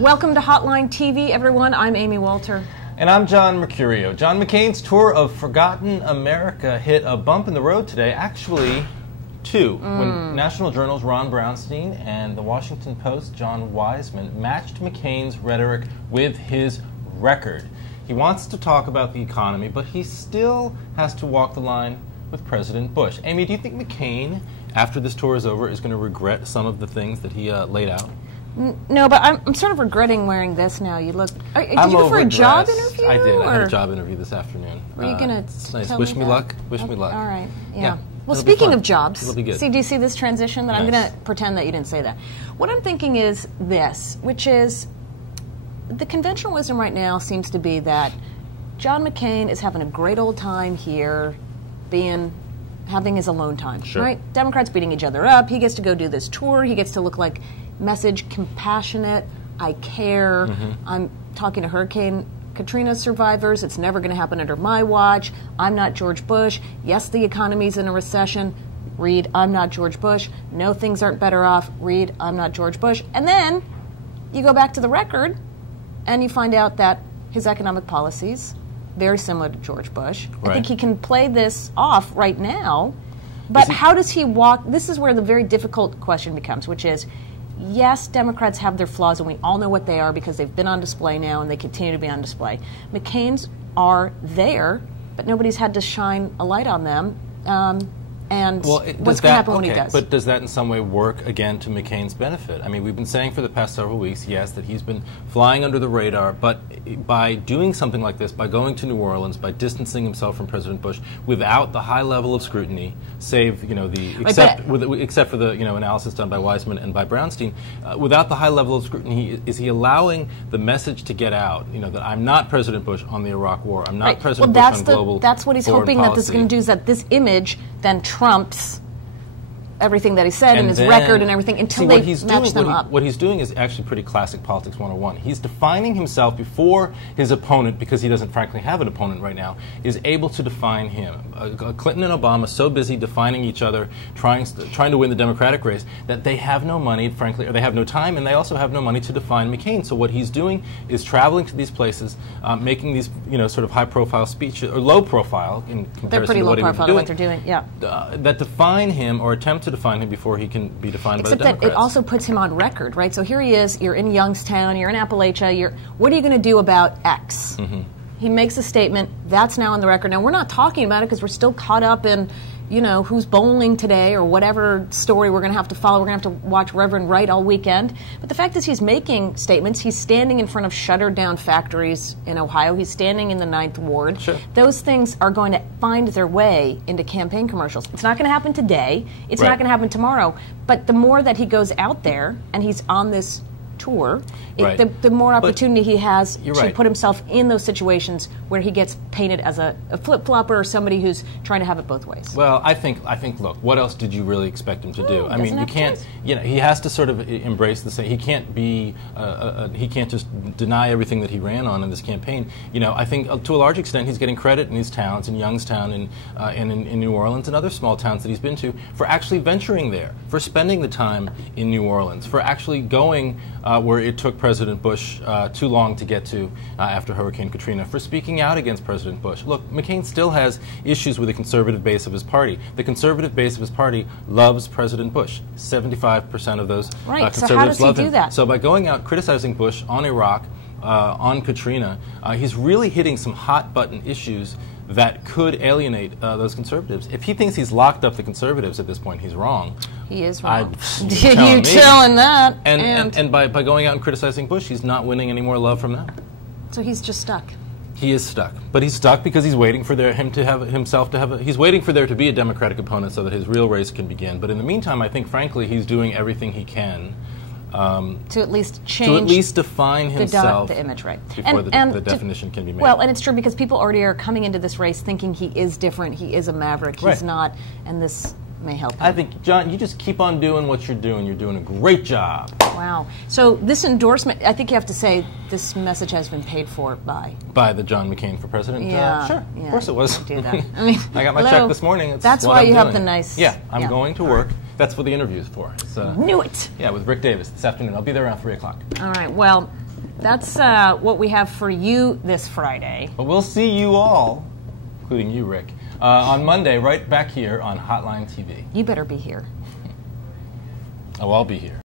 Welcome to Hotline TV, everyone. I'm Amy Walter. And I'm John Mercurio. John McCain's tour of Forgotten America hit a bump in the road today, actually two, when National Journal's Ron Brownstein and the Washington Post's John Wiseman matched McCain's rhetoric with his record. He wants to talk about the economy, but he still has to walk the line with President Bush. Amy, do you think McCain, after this tour is over, is going to regret some of the things that he laid out? No, but I'm sort of regretting wearing this now. You look. Did you go for a job interview? I did. I had a job interview this afternoon. Were you going to nice. tell Wish me me that? luck. Wish me luck. All right. Yeah. Well, It'll be speaking fun. of jobs, It'll be good. do you see this transition? That Nice. I'm going to pretend that you didn't say that. What I'm thinking is this, which is the conventional wisdom right now seems to be that John McCain is having a great old time here, having his alone time. Sure. Right? Democrats beating each other up. He gets to go do this tour. He gets to look like message compassionate. I care. I'm talking to Hurricane Katrina survivors. It's never going to happen under my watch. I'm not George Bush. Yes, the economy's in a recession. Read, I'm not George Bush. No, things aren't better off. Read, I'm not George Bush. And then you go back to the record and you find out that his economic policies very similar to George Bush. Right. I think he can play this off right now, but how does he walk? This is where the very difficult question becomes, which is, yes, Democrats have their flaws, and we all know what they are because they've been on display now, and they continue to be on display. McCain's are there, but nobody's had to shine a light on them. And what's going to happen when he does? But does that in some way work, again, to McCain's benefit? I mean, we've been saying for the past several weeks, yes, that he's been flying under the radar, but by doing something like this, by going to New Orleans, by distancing himself from President Bush without the high level of scrutiny, save, except for the analysis done by Wiseman and by Brownstein, without the high level of scrutiny, is he allowing the message to get out, that I'm not President Bush on the Iraq War, I'm not President Bush on global that's what he's hoping policy. that this is going to do, is that this image then trumps everything that he said and his record and everything until they match them up. What he's doing is actually pretty classic politics 101. He's defining himself before his opponent, because he doesn't frankly have an opponent right now, is able to define him. Clinton and Obama so busy defining each other, trying to win the Democratic race, that they have no money, frankly, or they have no time, and they also have no money to define McCain. So what he's doing is traveling to these places, making these sort of high-profile speeches, or low-profile in comparison they're pretty to what low-profile to what they're doing. Yeah. That define him or attempt to define him before he can be defined by the Democrats. Except that it also puts him on record, right? So here he is, you're in Youngstown, you're in Appalachia, what are you going to do about X? He makes a statement, that's now on the record. Now, we're not talking about it because we're still caught up in, who's bowling today or whatever story we're going to have to follow. We're going to have to watch Reverend Wright all weekend. But the fact is he's making statements. He's standing in front of shuttered down factories in Ohio. He's standing in the 9th Ward. Sure. Those things are going to find their way into campaign commercials. It's not going to happen today. It's not going to happen tomorrow. But the more that he goes out there and he's on this tour, the more opportunity he has to put himself in those situations where he gets painted as a flip-flopper or somebody who's trying to have it both ways. Well, I think, look, what else did you really expect him to do? I mean, you can't, he has to sort of embrace the he can't be, he can't just deny everything that he ran on in this campaign. I think to a large extent he's getting credit in these towns, in Youngstown and in New Orleans and other small towns that he's been to, for actually venturing there, for spending the time in New Orleans, for actually going where it took President Bush too long to get to after Hurricane Katrina, for speaking out against President Bush. Look, McCain still has issues with the conservative base of his party. The conservative base of his party loves President Bush. 75% of those conservatives so how does he love do him. that? So by going out criticizing Bush on Iraq, on Katrina, he's really hitting some hot-button issues that could alienate those conservatives. If he thinks he's locked up the conservatives at this point, he's wrong. He is wrong. You're telling that. And by going out and criticizing Bush, he's not winning any more love from them. So he's just stuck. He is stuck, but he's stuck because he's waiting for he's waiting for there to be a Democratic opponent so that his real race can begin. But in the meantime, I think, frankly, he's doing everything he can to at least change, to at least define himself, the image, right? Before the definition can be made. Well, and it's true because people already are coming into this race thinking he is different, he is a maverick, he's not, and this may help him. I think, John, you just keep on doing what you're doing. You're doing a great job. Wow. So this endorsement, I think you have to say this message has been paid for by the John McCain for president? Yeah. Sure. Yeah, of course it was. Do that. I mean, I got my check this morning. That's why you have the nice... Yeah, I'm going to work. That's what the interview is for. Knew it. Yeah, with Rick Davis this afternoon. I'll be there around 3 o'clock. All right. Well, that's what we have for you this Friday. But we'll see you all, including you, Rick, on Monday, right back here on Hotline TV. You better be here. Oh, I'll be here.